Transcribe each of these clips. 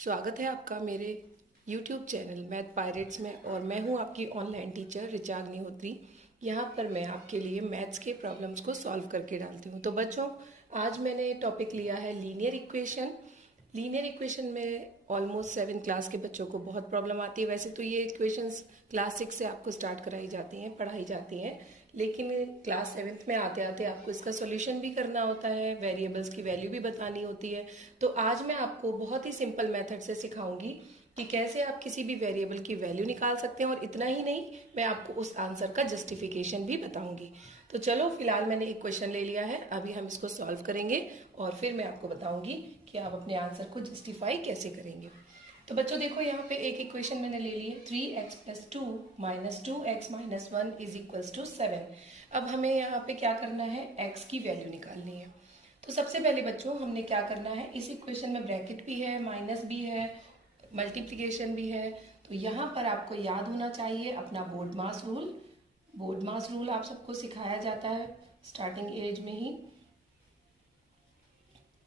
स्वागत है आपका मेरे YouTube चैनल मैथ पायरेट्स में। और मैं हूं आपकी ऑनलाइन टीचर ऋचा अग्निहोत्री। यहां पर मैं आपके लिए मैथ्स के प्रॉब्लम्स को सॉल्व करके डालती हूं। तो बच्चों, आज मैंने टॉपिक लिया है लीनियर इक्वेशन। लीनियर इक्वेशन में ऑलमोस्ट 7 क्लास के बच्चों को बहुत प्रॉब्लम आती है। वैसे तो ये इक्वेशंस क्लास 6 से आपको स्टार्ट कराई जाती हैं, पढ़ाई जाती हैं, लेकिन क्लास 7th में आते आते आपको इसका सॉल्यूशन भी करना होता है, वेरिएबल्स की वैल्यू भी बतानी होती है। तो आज मैं आपको बहुत ही सिंपल मेथड से सिखाऊंगी कि कैसे आप किसी भी वेरिएबल की वैल्यू निकाल सकते हैं। और इतना ही नहीं, मैं आपको उस आंसर का जस्टिफिकेशन भी बताऊंगी। तो चलो, फिलहाल मैंने एक क्वेश्चन ले लिया है, अभी हम इसको सॉल्व करेंगे और फिर मैं आपको बताऊंगी कि आप अपने आंसर को जस्टिफाई कैसे करेंगे। तो बच्चों देखो, यहाँ पे एक इक्वेशन मैंने ले ली है 3x + 2 - 2x - 1 = 7। अब हमें यहाँ पे क्या करना है, x की वैल्यू निकालनी है। तो सबसे पहले बच्चों हमने क्या करना है, इस इक्वेशन में ब्रैकेट भी है, माइनस भी है, मल्टीप्लिकेशन भी है। तो यहाँ पर आपको याद होना चाहिए अपना BODMAS rule. BODMAS rule आप सबको सिखाया जाता है स्टार्टिंग एज में ही।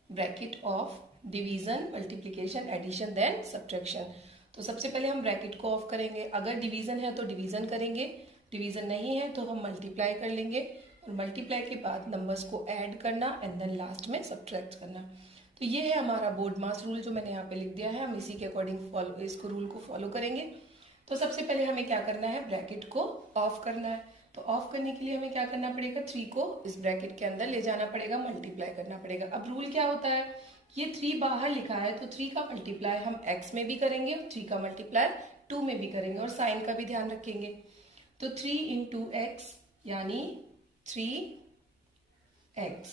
Bracket of division, multiplication, addition, then subtraction. तो सबसे पहले हम ब्रैकेट को ऑफ करेंगे। अगर डिवीजन है तो डिवीजन करेंगे, डिवीजन नहीं है तो हम मल्टीप्लाई कर लेंगे, और मल्टीप्लाई के बाद नंबर्स को ऐड करना एंड देन लास्ट में सब्ट्रैक्ट करना। तो ये है हमारा बोर्ड मास रूल जो मैंने यहाँ पे लिख दिया है। हम इसी के अकॉर्डिंग इसको रूल को फॉलो करेंगे। तो सबसे पहले हमें क्या करना है, ब्रैकेट को ऑफ करना है। तो ऑफ करने के लिए हमें क्या करना पड़ेगा, 3 को इस ब्रैकेट के अंदर ले जाना पड़ेगा, मल्टीप्लाई करना पड़ेगा। अब रूल क्या होता है, ये 3 बाहर लिखा है तो 3 का मल्टीप्लाई हम x में भी करेंगे और 3 का मल्टीप्लाई 2 में भी करेंगे, और साइन का भी ध्यान रखेंगे। तो 3 × x यानी 3x।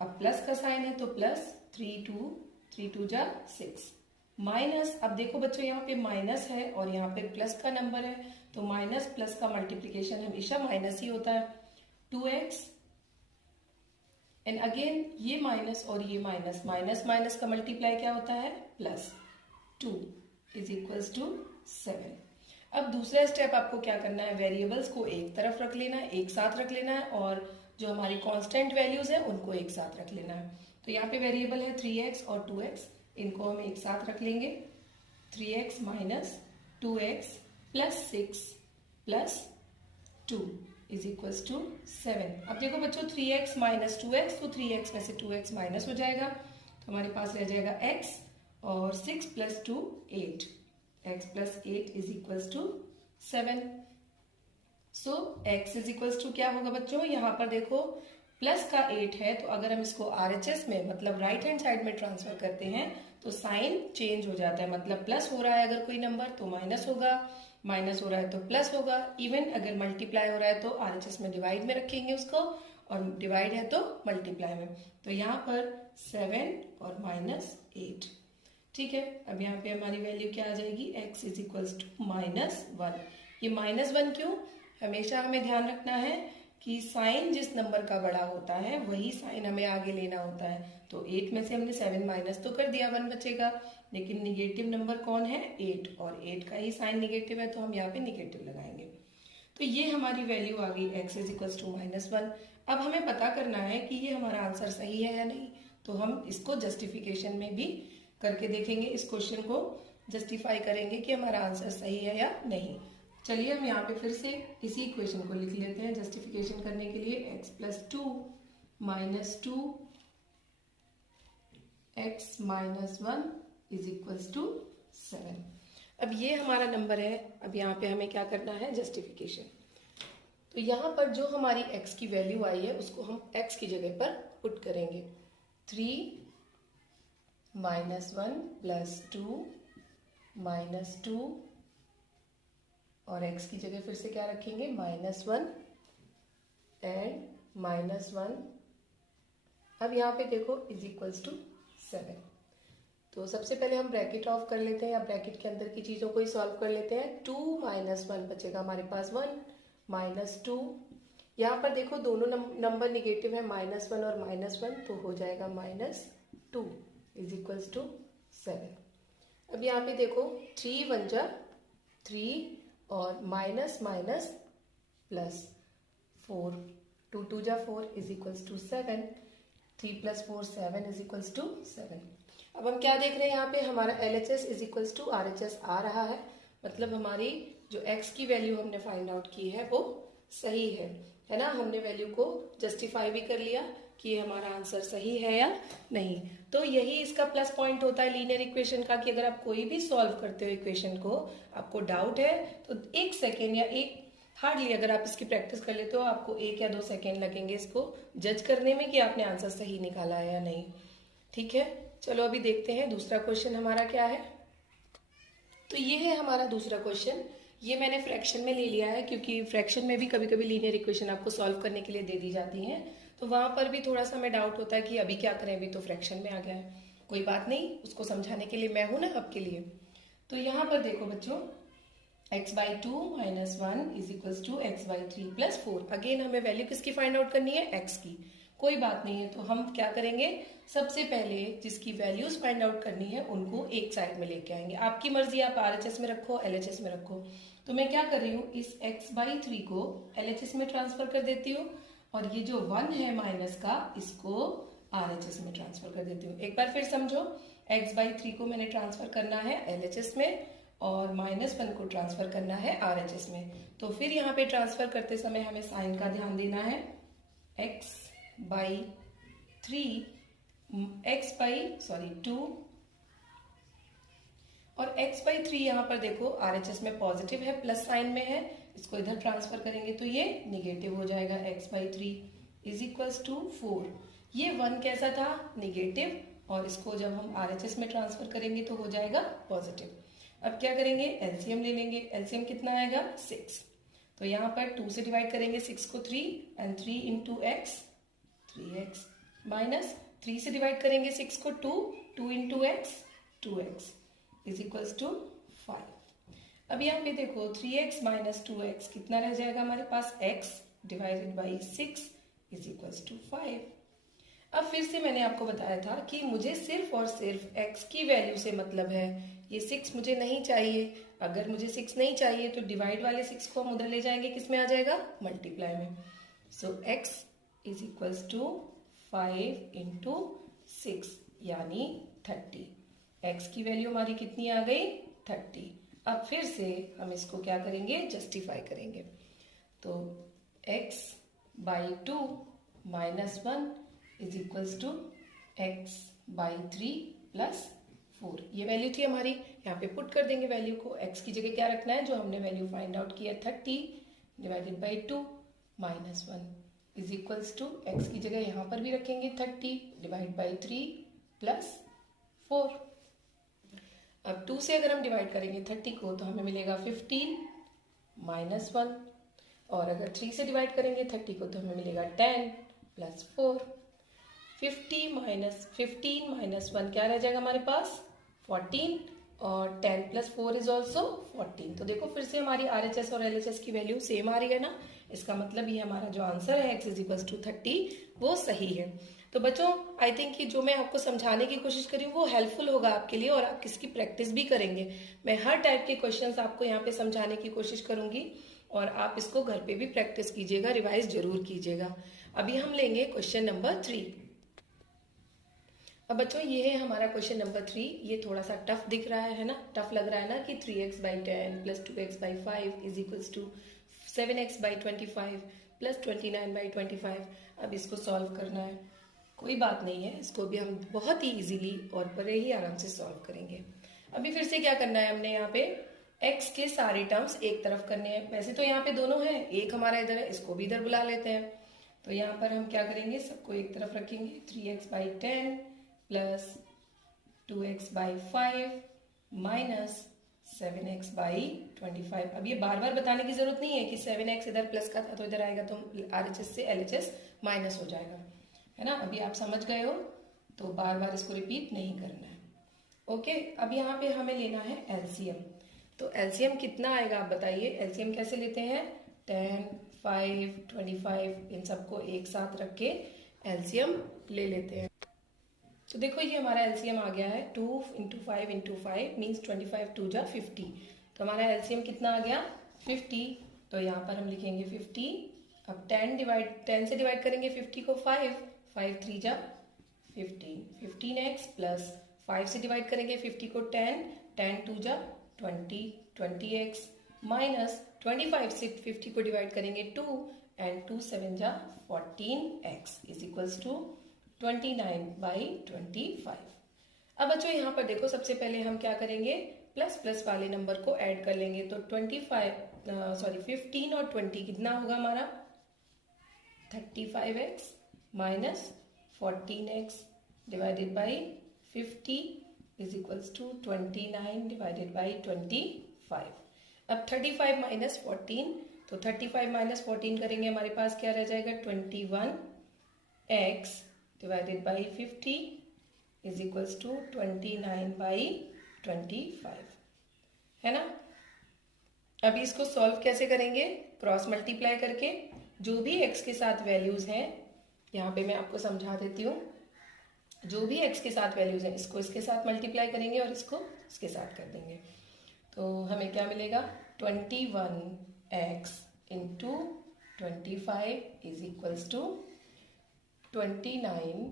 अब प्लस का साइन है तो प्लस 3 2 जा 6 माइनस। अब देखो बच्चों, यहाँ पे माइनस है और यहाँ पे प्लस का नंबर है, तो माइनस प्लस का मल्टीप्लिकेशन हमेशा माइनस ही होता है। 2x एंड अगेन ये माइनस और ये माइनस, माइनस माइनस का मल्टीप्लाई क्या होता है, प्लस 2 = 7। अब दूसरा स्टेप आपको क्या करना है, वेरिएबल्स को एक तरफ रख लेना है, एक साथ रख लेना है, और जो हमारी कांस्टेंट वैल्यूज है उनको एक साथ रख लेना है। तो यहाँ पे वेरिएबल है 3x और 2x, इनको हम एक साथ रख लेंगे। 3x - 2x + 6 + 2 = 7। अब देखो बच्चों, 3x - 2x, तो 3x में से 2x माइनस हो जाएगा, तो हमारे पास रह जाएगा x, और 6 + 2 8, x + 8 = 7। सो x = क्या होगा बच्चों, यहाँ पर देखो प्लस का 8 है, तो अगर हम इसको RHS में मतलब राइट हैंड साइड में ट्रांसफर करते हैं तो साइन चेंज हो जाता है। मतलब प्लस हो रहा है अगर कोई नंबर तो माइनस होगा, माइनस हो रहा है तो प्लस होगा। इवन अगर मल्टीप्लाई हो रहा है तो RHS में डिवाइड में रखेंगे उसको, और डिवाइड है तो मल्टीप्लाई में। तो यहाँ पर 7 और -8, ठीक है। अब यहाँ पे हमारी वैल्यू क्या आ जाएगी, x = -1। ये -1 क्यों, हमेशा हमें ध्यान रखना है कि साइन जिस नंबर का बड़ा होता है वही साइन हमें आगे लेना होता है। तो 8 में से हमने 7 माइनस तो कर दिया, 1 बचेगा, लेकिन निगेटिव नंबर कौन है, 8, और 8 का ही साइन निगेटिव है तो हम यहाँ पे निगेटिव लगाएंगे। तो ये हमारी वैल्यू आ गई, x = -1। अब हमें पता करना है कि ये हमारा आंसर सही है या नहीं, तो हम इसको जस्टिफिकेशन में भी करके देखेंगे, इस क्वेश्चन को जस्टिफाई करेंगे कि हमारा आंसर सही है या नहीं। चलिए हम यहाँ पे फिर से इसी इक्वेशन को लिख लेते हैं जस्टिफिकेशन करने के लिए। x + 2 - 2x - 1 = 7। अब ये हमारा नंबर है। अब यहाँ पे हमें क्या करना है, जस्टिफिकेशन। तो यहाँ पर जो हमारी x की वैल्यू आई है उसको हम x की जगह पर पुट करेंगे। 3 - 1 + 2 - 2, और x की जगह फिर से क्या रखेंगे, -1 एंड -1। अब यहाँ पे देखो = 7। तो सबसे पहले हम ब्रैकेट ऑफ कर लेते हैं, या ब्रैकेट के अंदर की चीजों को ही सॉल्व कर लेते हैं। 2 - 1 बचेगा हमारे पास 1 - 2। यहाँ पर देखो दोनों नंबर निगेटिव है, -1 और -1, तो हो जाएगा -2 = 7। अब यहाँ पे देखो 3 1 जा 3, और माइनस माइनस प्लस 4, 2 2 जा 4 = 7, 3 + 4 7 = 7। अब हम क्या देख रहे हैं यहाँ पे, हमारा LHS is equals to RHS आ रहा है, मतलब हमारी जो x की वैल्यू हमने फाइंड आउट की है वो सही है ना। हमने वैल्यू को जस्टिफाई भी कर लिया कि ये हमारा आंसर सही है या नहीं। तो यही इसका प्लस पॉइंट होता है लीनियर इक्वेशन का, कि अगर आप कोई भी सॉल्व करते हो इक्वेशन को, आपको डाउट है तो 1 सेकेंड या हार्डली अगर आप इसकी प्रैक्टिस कर लेते हो, आपको 1 या 2 सेकेंड लगेंगे इसको जज करने में कि आपने आंसर सही निकाला है या नहीं। ठीक है, चलो अभी देखते हैं दूसरा क्वेश्चन हमारा क्या है। तो ये है हमारा दूसरा क्वेश्चन। ये मैंने फ्रैक्शन में ले लिया है, क्योंकि फ्रैक्शन में भी कभी कभी लीनियर इक्वेशन आपको सॉल्व करने के लिए दे दी जाती हैं, तो वहां पर भी थोड़ा सा मैं डाउट होता है कि अभी क्या करें, अभी तो फ्रैक्शन में आ गया है। कोई बात नहीं, उसको समझाने के लिए मैं हूं ना आपके लिए। तो यहाँ पर देखो बच्चों, x/2 - 1 is equals to x/3 + 4। Again हमें वैल्यू किसकी फाइंड आउट करनी है, x की। कोई बात नहीं है, तो हम क्या करेंगे, सबसे पहले जिसकी वैल्यूज फाइंड आउट करनी है उनको एक साइड में लेके आएंगे। आपकी मर्जी, आप RHS में रखो, LHS में रखो। तो मैं क्या कर रही हूँ, इस x/3 को LHS में ट्रांसफर कर देती हूँ, और ये जो 1 है माइनस का, इसको RHS में ट्रांसफर कर देती हूँ। एक बार फिर समझो, x/3 को मैंने ट्रांसफर करना है LHS में, और -1 को ट्रांसफर करना है RHS में। तो फिर यहाँ पे ट्रांसफर करते समय हमें साइन का ध्यान देना है। x/2 और x/3 यहाँ पर देखो RHS में पॉजिटिव है, प्लस साइन में है, इसको इधर ट्रांसफर करेंगे तो ये निगेटिव हो जाएगा। x/3 is equals to 4। ये 1 कैसा था, निगेटिव, और इसको जब हम RHS में ट्रांसफर करेंगे तो हो जाएगा पॉजिटिव। अब क्या करेंगे, एलसीएम ले लेंगे। एलसीएम कितना आएगा, 6। तो यहाँ पर 2 से डिवाइड करेंगे 6 को 3, and 3 into x 3x, minus 3 से डिवाइड करेंगे 6 को 2 into x 2x is equals to 5। अब यहाँ पे देखो 3x - 2x कितना रह जाएगा हमारे पास, x divided by 6 is equals to 5। अब फिर से मैंने आपको बताया था कि मुझे सिर्फ और सिर्फ x की वैल्यू से मतलब है, ये 6 मुझे नहीं चाहिए। अगर मुझे 6 नहीं चाहिए तो डिवाइड वाले 6 को हम उधर ले जाएंगे, किस में आ जाएगा, मल्टीप्लाई में। So x is equals to 5 into 6 यानी 30। x की वैल्यू हमारी कितनी आ गई, 30। अब फिर से हम इसको क्या करेंगे, जस्टिफाई करेंगे। तो x/2 - 1 is equals to x/3 + 4। ये वैल्यू थी हमारी, यहाँ पे पुट कर देंगे वैल्यू को। x की जगह क्या रखना है, जो हमने वैल्यू फाइंड आउट किया 30 divided by 2 - 1 is equals to, x की जगह यहाँ पर भी रखेंगे 30 डिवाइड बाई 3 + 4। अब 2 से अगर हम डिवाइड करेंगे 30 को तो हमें मिलेगा 15 - 1, और अगर 3 से डिवाइड करेंगे 30 को तो हमें मिलेगा 10 + 4। 15 - 1 क्या रह जाएगा हमारे पास, 14, और 10 + 4 इज ऑल्सो 14। तो देखो फिर से हमारी RHS और LHS की वैल्यू सेम आ रही है ना। इसका मतलब ये हमारा जो आंसर है x = 30 वो सही है। तो बच्चों, आई थिंक कि जो मैं आपको समझाने की कोशिश करी वो हेल्पफुल होगा आपके लिए, और आप इसकी प्रैक्टिस भी करेंगे। मैं हर टाइप के क्वेश्चंस आपको यहाँ पे समझाने की कोशिश करूंगी, और आप इसको घर पे भी प्रैक्टिस कीजिएगा, रिवाइज जरूर कीजिएगा। अभी हम लेंगे क्वेश्चन नंबर 3। अब बच्चों ये है हमारा क्वेश्चन नंबर 3। ये थोड़ा सा टफ दिख रहा है ना, टफ लग रहा है ना, कि 3x/10 + 2x/5 is equals to 7x/25 + 29/25। अब इसको सॉल्व करना है। कोई बात नहीं है, इसको भी हम बहुत ही इजीली और बड़े ही आराम से सॉल्व करेंगे। अभी फिर से क्या करना है, हमने यहाँ पे x के सारे टर्म्स एक तरफ करने हैं। वैसे तो यहाँ पे दोनों हैं, एक हमारा इधर है, इसको भी इधर बुला लेते हैं। तो यहाँ पर हम क्या करेंगे, सबको एक तरफ रखेंगे। 3x/10 + 2x/5 - 7x/25। अब ये बार बार बताने की जरूरत नहीं है कि 7x इधर प्लस का था तो इधर आएगा, तो RHS से LHS माइनस हो जाएगा, है ना। अभी आप समझ गए हो, तो बार बार इसको रिपीट नहीं करना है। ओके, अब यहाँ पे हमें लेना है एलसीएम। तो एलसीएम कितना आएगा आप बताइए। एलसीएम कैसे लेते हैं, 10, 5, 25 इन सबको एक साथ रख के एलसीएम ले लेते हैं। तो देखो ये हमारा एलसीएम आ गया है, 2 × 5 × 5 मीन्स 25 2 जा 50। तो हमारा एलसीएम कितना आ गया, 50। तो यहाँ पर हम लिखेंगे 50। अब 10 से डिवाइड करेंगे 50 को 5 3 जा 15, 15x + 5 से डिवाइड करेंगे 50 को 10, 10 2 जा 20, 20x माइनस 25 से 50 को डिवाइड करेंगे 2 एंड 2 7 जा 14x इज इक्वल्स टू 29/25। अब बच्चों यहाँ पर देखो, सबसे पहले हम क्या करेंगे, प्लस प्लस वाले नंबर को ऐड कर लेंगे। तो 15 और 20 कितना होगा हमारा 35x minus 14x divided by 50 is equals to 29 divided by 25। अब 35 माइनस 14, तो 35 माइनस 14 करेंगे, हमारे पास क्या रह जाएगा 21x divided by 50 is equals to 29/25, है ना। अभी इसको सॉल्व कैसे करेंगे, क्रॉस मल्टीप्लाई करके जो भी x के साथ वैल्यूज हैं, यहाँ पे मैं आपको समझा देती हूँ, जो भी x के साथ वैल्यूज हैं इसको इसके साथ मल्टीप्लाई करेंगे और इसको इसके साथ कर देंगे। तो हमें क्या मिलेगा 21x into 25 is equals to 29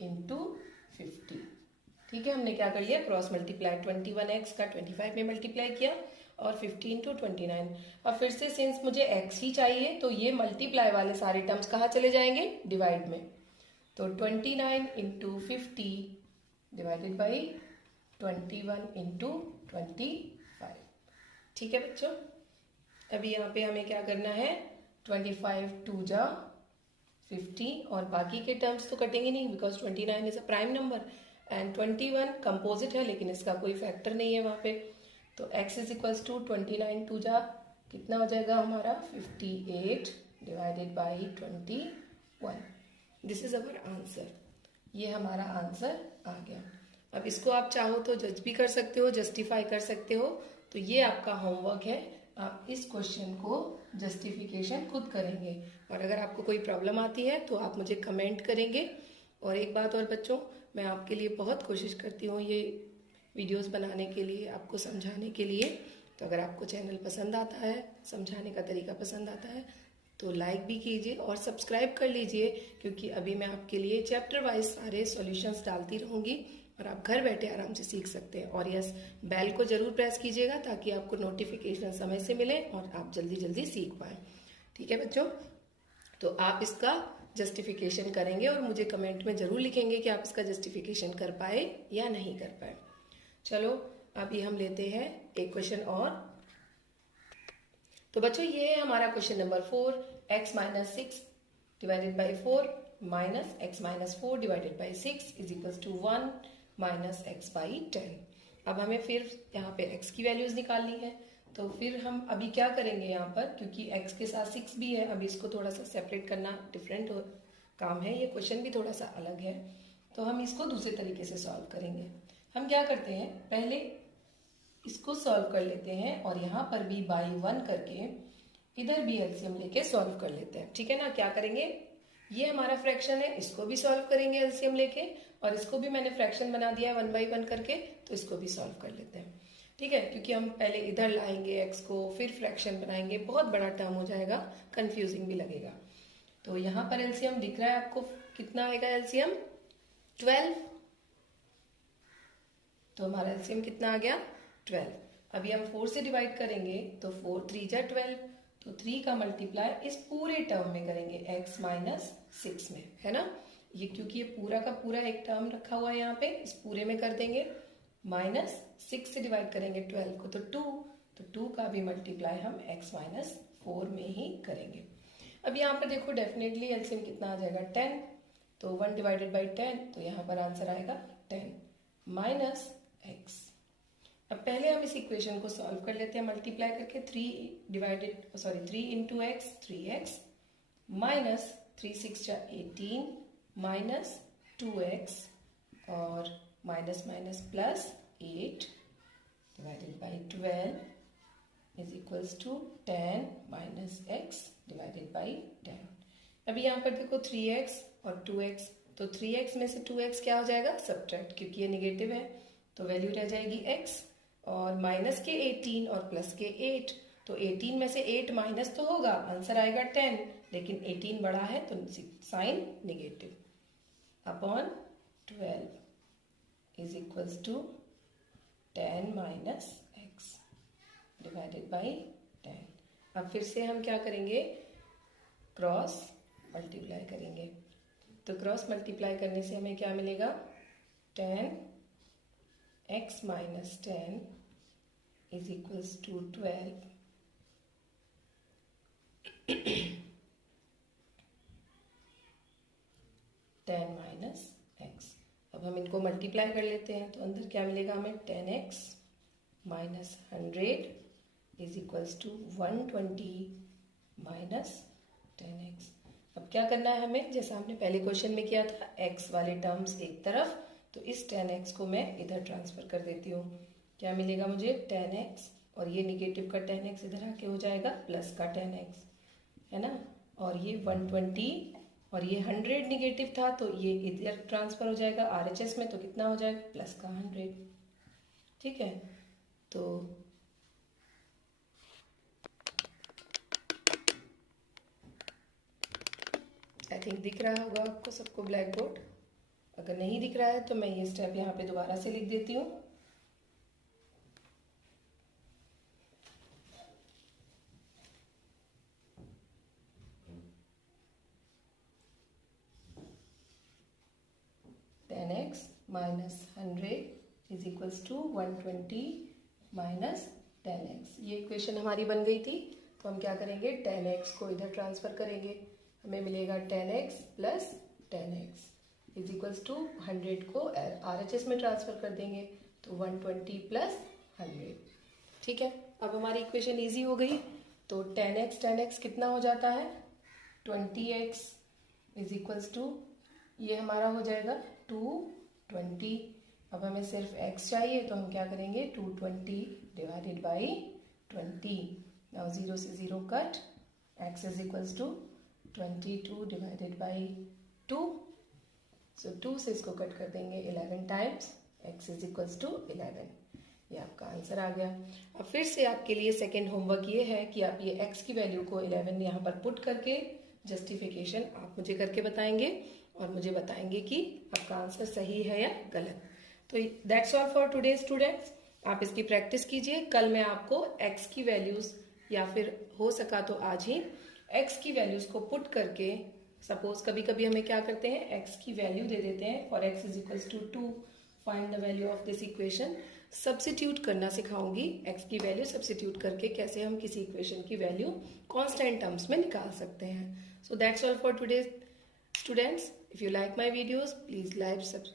into 50। ठीक है, हमने क्या कर लिया, क्रॉस मल्टीप्लाई, 21x का 25 में मल्टीप्लाई किया और 15 इंटू 29। अब फिर से सिंस मुझे x ही चाहिए तो ये मल्टीप्लाई वाले सारे टर्म्स कहाँ चले जाएंगे, डिवाइड में। तो 29 इंटू 50 डिवाइडेड बाई 21 इंटू 25। ठीक है बच्चों, अभी यहाँ पे हमें क्या करना है, 25 2 जा 50 और बाकी के टर्म्स तो कटेंगे नहीं because 29 is a prime number and 21 composite है लेकिन इसका कोई फैक्टर नहीं है वहाँ पे। तो x इज इक्वल्स टू 29 2 जा कितना हो जाएगा हमारा 58 divided by 21। This is our answer, ये हमारा आंसर आ गया। अब इसको आप चाहो तो जज भी कर सकते हो, जस्टिफाई कर सकते हो। तो ये आपका होमवर्क है, आप इस क्वेश्चन को जस्टिफिकेशन खुद करेंगे और अगर आपको कोई प्रॉब्लम आती है तो आप मुझे कमेंट करेंगे। और एक बात और बच्चों, मैं आपके लिए बहुत कोशिश करती हूँ ये वीडियोस बनाने के लिए, आपको समझाने के लिए। तो अगर आपको चैनल पसंद आता है, समझाने का तरीका पसंद आता है तो लाइक भी कीजिए और सब्सक्राइब कर लीजिए, क्योंकि अभी मैं आपके लिए चैप्टर वाइज सारे सॉल्यूशंस डालती रहूँगी और आप घर बैठे आराम से सीख सकते हैं। और यस, बेल को जरूर प्रेस कीजिएगा ताकि आपको नोटिफिकेशन समय से मिले और आप जल्दी जल्दी सीख पाएँ। ठीक है बच्चों, तो आप इसका जस्टिफिकेशन करेंगे और मुझे कमेंट में जरूर लिखेंगे कि आप इसका जस्टिफिकेशन कर पाए या नहीं कर पाए। चलो अभी हम लेते हैं एक क्वेश्चन और। तो बच्चों ये है हमारा question number 4, x minus 6 divided by 4 minus x minus 4 divided by 6 is equals to 1 minus x by 10। अब हमें फिर यहाँ पे x की वैल्यूज निकालनी है। तो फिर हम अभी क्या करेंगे यहाँ पर, क्योंकि x के साथ 6 भी है, अभी इसको थोड़ा सा सेपरेट करना डिफरेंट काम है, ये क्वेश्चन भी थोड़ा सा अलग है। तो हम इसको दूसरे तरीके से सॉल्व करेंगे। हम क्या करते हैं, पहले इसको सॉल्व कर लेते हैं और यहाँ पर भी बाई 1 करके इधर भी एलसीएम लेके सॉल्व कर लेते हैं। ठीक है ना, क्या करेंगे, ये हमारा फ्रैक्शन है, इसको भी सॉल्व करेंगे एलसीएम लेके और इसको भी मैंने फ्रैक्शन बना दिया है 1 बाई 1 करके, तो इसको भी सॉल्व कर लेते हैं। ठीक है, क्योंकि हम पहले इधर लाएंगे x को, फिर फ्रैक्शन बनाएंगे, बहुत बड़ा टर्म हो जाएगा, कंफ्यूजिंग भी लगेगा। तो यहाँ पर एलसीएम दिख रहा है आपको, कितना आएगा एलसीएम 12। तो हमारा एलसीएम कितना आ गया 12। अभी हम 4 से डिवाइड करेंगे तो 4 3 जा 12, तो 3 का मल्टीप्लाई इस पूरे टर्म में करेंगे x माइनस 6 में, है ना। ये क्योंकि ये पूरा का पूरा एक टर्म रखा हुआ है यहाँ पे, इस पूरे में कर देंगे, माइनस 6 से डिवाइड करेंगे 12 को तो 2, तो 2 का भी मल्टीप्लाई हम x माइनस 4 में ही करेंगे। अब यहाँ पर देखो डेफिनेटली एलसीएम कितना आ जाएगा 10, तो 1 डिवाइडेड बाई 10, तो यहाँ पर आंसर आएगा 10 माइनस x। अब पहले हम इस इक्वेशन को सॉल्व कर लेते हैं मल्टीप्लाई करके, 3 इंटू एक्स 3x माइनस 3 6 जा 18 माइनस 2x और minus minus plus 8 divided by 12 is equals to 10 minus x divided by 10। अभी यहाँ पर देखो 3x और 2x, तो 3x में से 2x क्या हो जाएगा सब्ट्रैक्ट, क्योंकि ये निगेटिव है तो वैल्यू रह जाएगी x, और माइनस के 18 और प्लस के 8, तो 18 में से 8 माइनस तो होगा, आंसर आएगा 10, लेकिन 18 बड़ा है तो sign negative upon 12। Is equals to 10 minus x divided by 10। अब फिर से हम क्या करेंगे, क्रॉस मल्टीप्लाई करेंगे। तो क्रॉस मल्टीप्लाई करने से हमें क्या मिलेगा, 10x minus 10 is equals to 12। 10 minus x. अब हम इनको मल्टीप्लाई कर लेते हैं, तो अंदर क्या मिलेगा हमें, 10x minus 100 is equals to 120 minus 10x। अब क्या करना है हमें, जैसा हमने पहले क्वेश्चन में किया था, x वाले टर्म्स एक तरफ, तो इस 10x को मैं इधर ट्रांसफर कर देती हूँ। क्या मिलेगा मुझे, 10x, और ये निगेटिव का 10x इधर आके हो जाएगा प्लस का 10x, है ना। और ये 120 और ये 100 निगेटिव था, तो ये इधर ट्रांसफर हो जाएगा RHS में, तो कितना हो जाएगा, प्लस का 100। ठीक है, तो आई थिंक दिख रहा होगा आपको सबको ब्लैक बोर्ड। अगर नहीं दिख रहा है तो मैं ये स्टेप यहाँ पे दोबारा से लिख देती हूँ। x minus 100 is equals to 120 minus 10x। ये इक्वेशन हमारी बन गई थी। तो हम क्या करेंगे, 10x को इधर ट्रांसफर करेंगे, हमें मिलेगा 10x plus 10x is equals to 100 को RHS में ट्रांसफर कर देंगे, तो 120 प्लस 100। ठीक है, अब हमारी इक्वेशन इजी हो गई। तो 10x कितना हो जाता है, 20x इज इक्वल्स टू, ये हमारा हो जाएगा 220। अब हमें सिर्फ x चाहिए, तो हम क्या करेंगे, 220 डिवाइडेड बाई 20। नाउ 0 से 0 cut, x is equals to 22 divided by 2। So 2 से इसको कट कर देंगे 11 times, x is equals to 11। ये आपका आंसर आ गया। अब फिर से आपके लिए सेकेंड होमवर्क ये है कि आप ये x की वैल्यू को 11 यहाँ पर पुट करके जस्टिफिकेशन आप मुझे करके बताएंगे और मुझे बताएंगे कि आपका आंसर सही है या गलत। तो that's all for today students. आप इसकी प्रैक्टिस कीजिए। कल मैं आपको x की वैल्यूज, या फिर हो सका तो आज ही x की वैल्यूज को पुट करके, सपोज कभी कभी हमें क्या करते हैं, x की वैल्यू दे देते हैं, for x is equals to 2, find the value of this equation. Substitute करना सिखाऊंगी, x की वैल्यू सब्स्टिट्यूट करके कैसे हम किसी इक्वेशन की वैल्यू कांस्टेंट टर्म्स में निकाल सकते हैं। So that's all for today students. If you like my videos please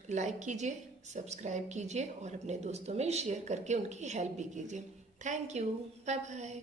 like कीजिए, सब्सक्राइब कीजिए और अपने दोस्तों में शेयर करके उनकी हेल्प भी कीजिए। Thank you, bye bye.